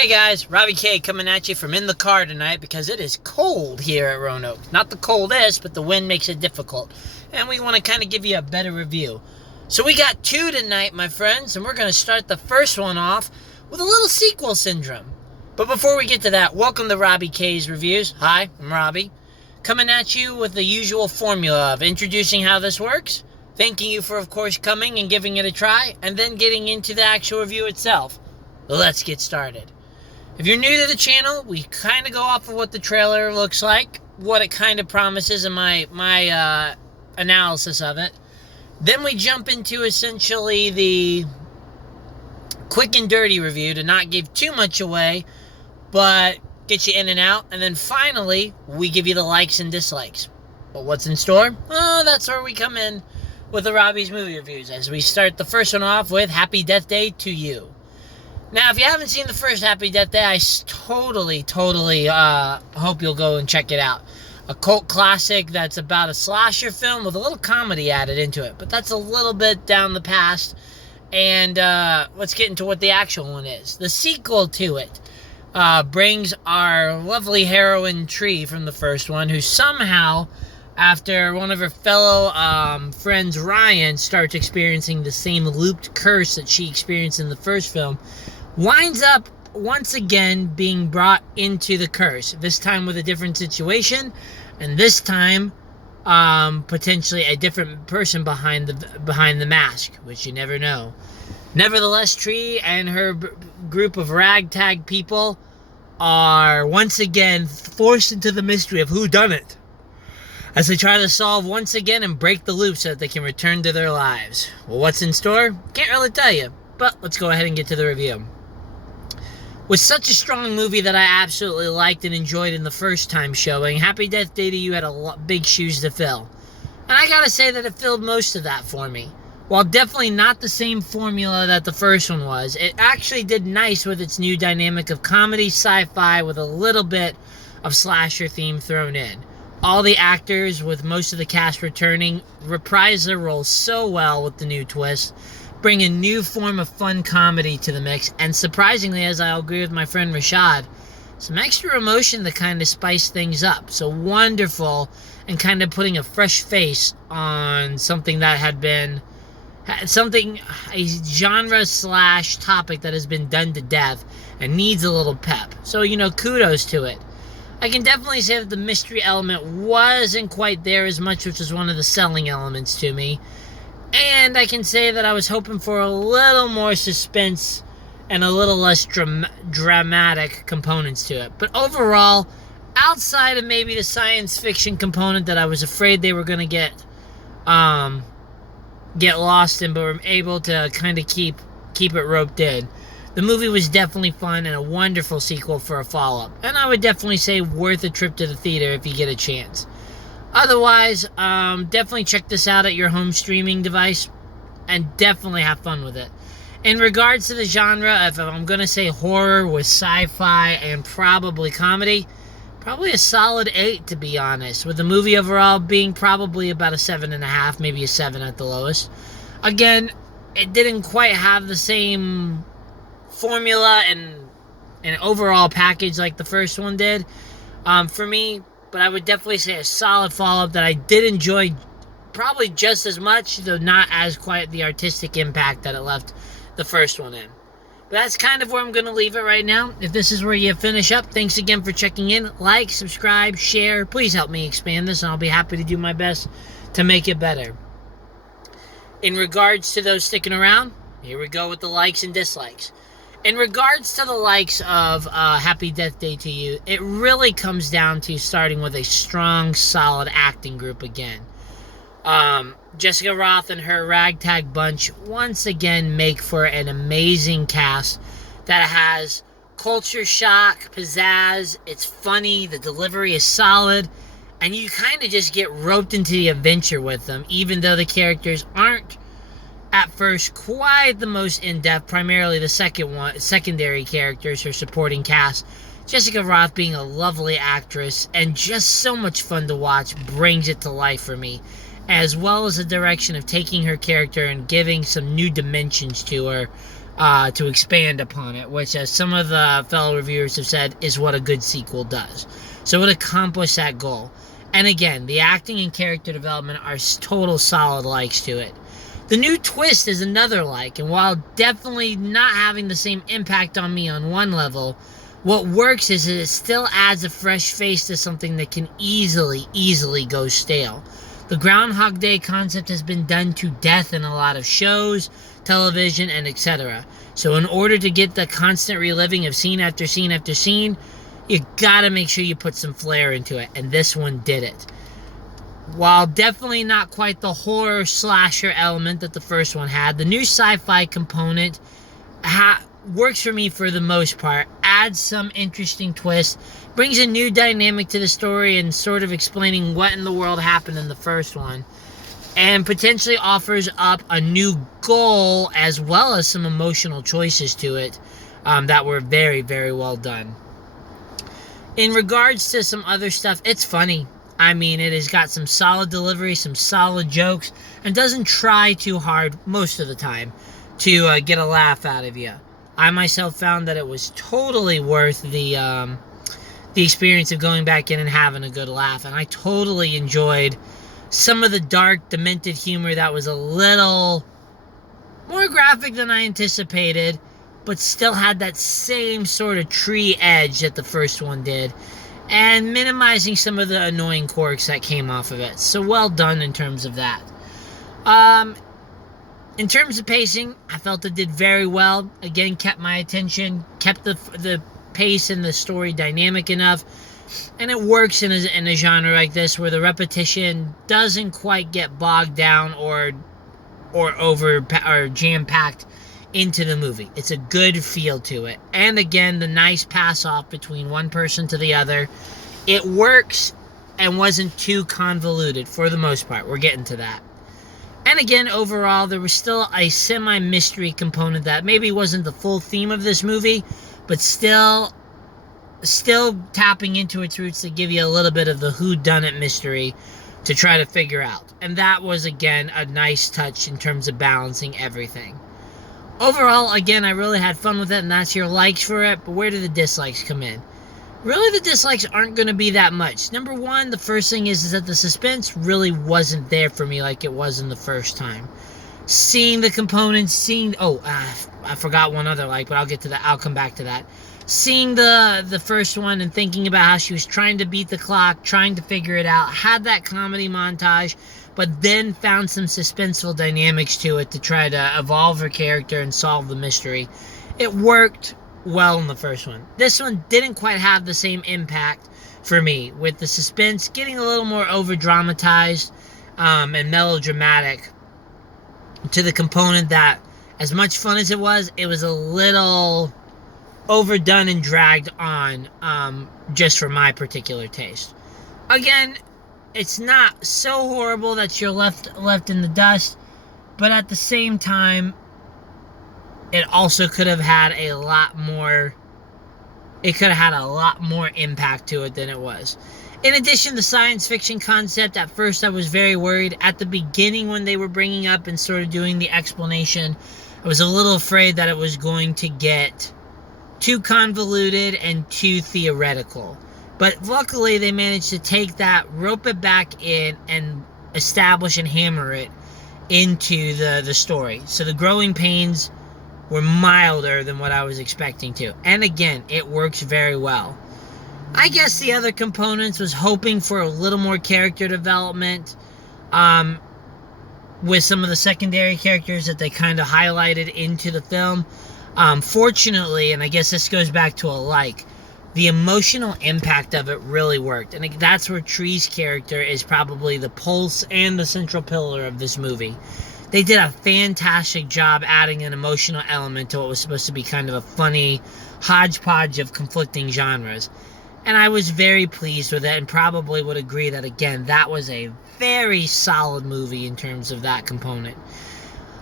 Hey guys, Robbie K coming at you from in the car tonight because it is cold here at Roanoke. Not the coldest, but the wind makes it difficult. And we want to kind of give you a better review. So we got two tonight, my friends, and we're going to start the first one off with a little sequel syndrome. But before we get to that, welcome to Robbie K's Reviews. Hi, I'm Robbie. Coming at you with the usual formula of introducing how this works, thanking you for, of course, coming and giving it a try, and then getting into the actual review itself. Let's get started. If you're new to the channel, we kind of go off of what the trailer looks like, what it kind of promises, and my analysis of it. Then we jump into essentially the quick and dirty review to not give too much away, but get you in and out. And then finally, we give you the likes and dislikes. But what's in store? Oh, that's where we come in with the Robbie's movie reviews, as we start the first one off with Happy Death Day to You. Now, if you haven't seen the first Happy Death Day, I totally hope you'll go and check it out. A cult classic that's about a slasher film with a little comedy added into it. But that's a little bit down the past. And let's get into what the actual one is. The sequel to it brings our lovely heroine Tree from the first one, who somehow, after one of her fellow friends, Ryan, starts experiencing the same looped curse that she experienced in the first film, winds up once again being brought into the curse, this time with a different situation, and this time potentially a different person behind the mask, which you never know. Nevertheless, Tree and her group of ragtag people are once again forced into the mystery of who done it, as they try to solve once again and break the loop so that they can return to their lives. Well, what's in store? Can't really tell you, but let's go ahead and get to the review. With such a strong movie that I absolutely liked and enjoyed in the first time showing, Happy Death Day to You had big shoes to fill. And I gotta say that it filled most of that for me. While definitely not the same formula that the first one was, it actually did nice with its new dynamic of comedy, sci-fi, with a little bit of slasher theme thrown in. All the actors, with most of the cast returning, reprise their roles so well with the new twist, bring a new form of fun comedy to the mix, and surprisingly, as I'll agree with my friend Rashad, some extra emotion to kind of spice things up. So wonderful, and kind of putting a fresh face on something that had been a genre / topic that has been done to death and needs a little pep. So, kudos to it. I can definitely say that the mystery element wasn't quite there as much, which is one of the selling elements to me. And I can say that I was hoping for a little more suspense and a little less dramatic components to it. But overall, outside of maybe the science fiction component that I was afraid they were going to get lost in, but were able to kind of keep it roped in, the movie was definitely fun and a wonderful sequel for a follow-up. And I would definitely say worth a trip to the theater if you get a chance. Otherwise, definitely check this out at your home streaming device and definitely have fun with it. In regards to the genre, if I'm going to say horror with sci-fi and probably comedy, probably a solid 8 to be honest, with the movie overall being probably about a 7.5, maybe a 7 at the lowest. Again, it didn't quite have the same formula and overall package like the first one did for me, but I would definitely say a solid follow-up that I did enjoy probably just as much, though not as quite the artistic impact that it left the first one in. But that's kind of where I'm going to leave it right now. If this is where you finish up, thanks again for checking in. Like, subscribe, share. Please help me expand this, and I'll be happy to do my best to make it better. In regards to those sticking around, here we go with the likes and dislikes. In regards to the likes of Happy Death Day to You, it really comes down to starting with a strong, solid acting group again. Jessica Rothe and her ragtag bunch once again make for an amazing cast that has culture shock, pizzazz, it's funny, the delivery is solid, and you kind of just get roped into the adventure with them, even though the characters aren't at first quite the most in-depth, primarily the secondary characters, her supporting cast. Jessica Rothe, being a lovely actress and just so much fun to watch, brings it to life for me, as well as the direction of taking her character and giving some new dimensions to her to expand upon it, which, as some of the fellow reviewers have said, is what a good sequel does. So it accomplished that goal. And again, the acting and character development are total solid likes to it. The new twist is another like, and while definitely not having the same impact on me on one level, what works is that it still adds a fresh face to something that can easily go stale. The Groundhog Day concept has been done to death in a lot of shows, television, and etc. So in order to get the constant reliving of scene after scene after scene, you gotta make sure you put some flair into it, and this one did it. While definitely not quite the horror slasher element that the first one had, the new sci-fi component works for me for the most part, adds some interesting twists, brings a new dynamic to the story and sort of explaining what in the world happened in the first one, and potentially offers up a new goal as well as some emotional choices to it that were very well done. In regards to some other stuff, it's funny. I mean, it has got some solid delivery, some solid jokes, and doesn't try too hard most of the time to get a laugh out of you. I myself found that it was totally worth the experience of going back in and having a good laugh, and I totally enjoyed some of the dark, demented humor that was a little more graphic than I anticipated, but still had that same sort of tree edge that the first one did, and minimizing some of the annoying quirks that came off of it. So well done in terms of that. In terms of pacing, I felt it did very well. Again, kept my attention, kept the pace and the story dynamic enough. And it works in a genre like this where the repetition doesn't quite get bogged down or jam-packed into the movie. It's a good feel to it. And again, the nice pass-off between one person to the other. It works and wasn't too convoluted for the most part. We're getting to that. And again, overall, there was still a semi-mystery component that maybe wasn't the full theme of this movie, but still tapping into its roots to give you a little bit of the whodunit mystery to try to figure out. And that was, again, a nice touch in terms of balancing everything. Overall, again, I really had fun with it, and that's your likes for it, but where do the dislikes come in? Really, the dislikes aren't going to be that much. Number one, the first thing is that the suspense really wasn't there for me like it was in the first time. Seeing the components, I forgot one other like, but I'll get to that. I'll come back to that. Seeing the first one and thinking about how she was trying to beat the clock, trying to figure it out, had that comedy montage, but then found some suspenseful dynamics to it to try to evolve her character and solve the mystery. It worked well in the first one. This one didn't quite have the same impact for me, with the suspense getting a little more over-dramatized and melodramatic to the component that, as much fun as it was a little overdone and dragged on, just for my particular taste. Again, it's not so horrible that you're left in the dust, but at the same time, it also could have had a lot more. It could have had a lot more impact to it than it was. In addition, the science fiction concept, at first I was very worried. At the beginning, when they were bringing up and sort of doing the explanation, I was a little afraid that it was going to get too convoluted and too theoretical. But luckily, they managed to take that, rope it back in, and establish and hammer it into the story. So the growing pains were milder than what I was expecting to. And again, it works very well. I guess the other components was hoping for a little more character development with some of the secondary characters that they kind of highlighted into the film. Fortunately, and I guess this goes back to the emotional impact of it really worked. And that's where Tree's character is probably the pulse and the central pillar of this movie. They did a fantastic job adding an emotional element to what was supposed to be kind of a funny hodgepodge of conflicting genres. And I was very pleased with it, and probably would agree that, again, that was a very solid movie in terms of that component.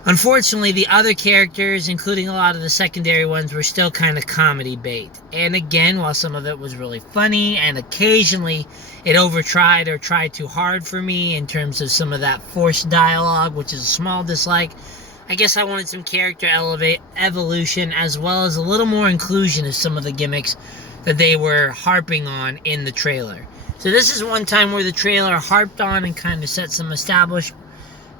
Unfortunately, the other characters, including a lot of the secondary ones, were still kind of comedy bait. And again, while some of it was really funny, and occasionally it overtried or tried too hard for me in terms of some of that forced dialogue, which is a small dislike, I guess I wanted some character evolution, as well as a little more inclusion of some of the gimmicks that they were harping on in the trailer. So this is one time where the trailer harped on and kind of set some established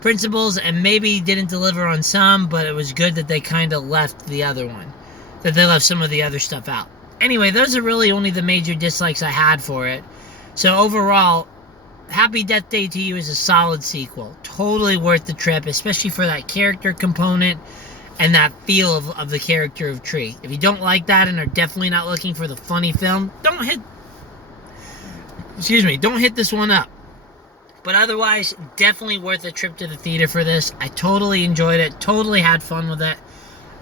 principles and maybe didn't deliver on some, but it was good that they kind of left the other one, that they left some of the other stuff out. Anyway, those are really only the major dislikes I had for it. So overall, Happy Death Day to You is a solid sequel. Totally worth the trip, especially for that character component and that feel of the character of Tree. If you don't like that and are definitely not looking for the funny film, don't hit this one up. But otherwise, definitely worth a trip to the theater for this. I totally enjoyed it, totally had fun with it,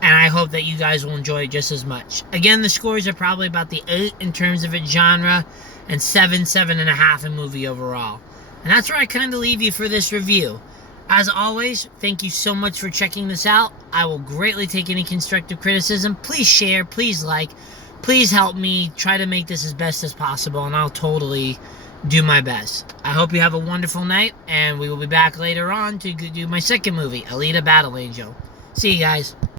and I hope that you guys will enjoy it just as much. Again, the scores are probably about the 8 in terms of its genre, and 7.5 in movie overall. And that's where I kind of leave you for this review. As always, thank you so much for checking this out. I will greatly take any constructive criticism. Please share, please like, please help me try to make this as best as possible, and I'll totally do my best. I hope you have a wonderful night, and we will be back later on to do my second movie, Alita Battle Angel. See you guys.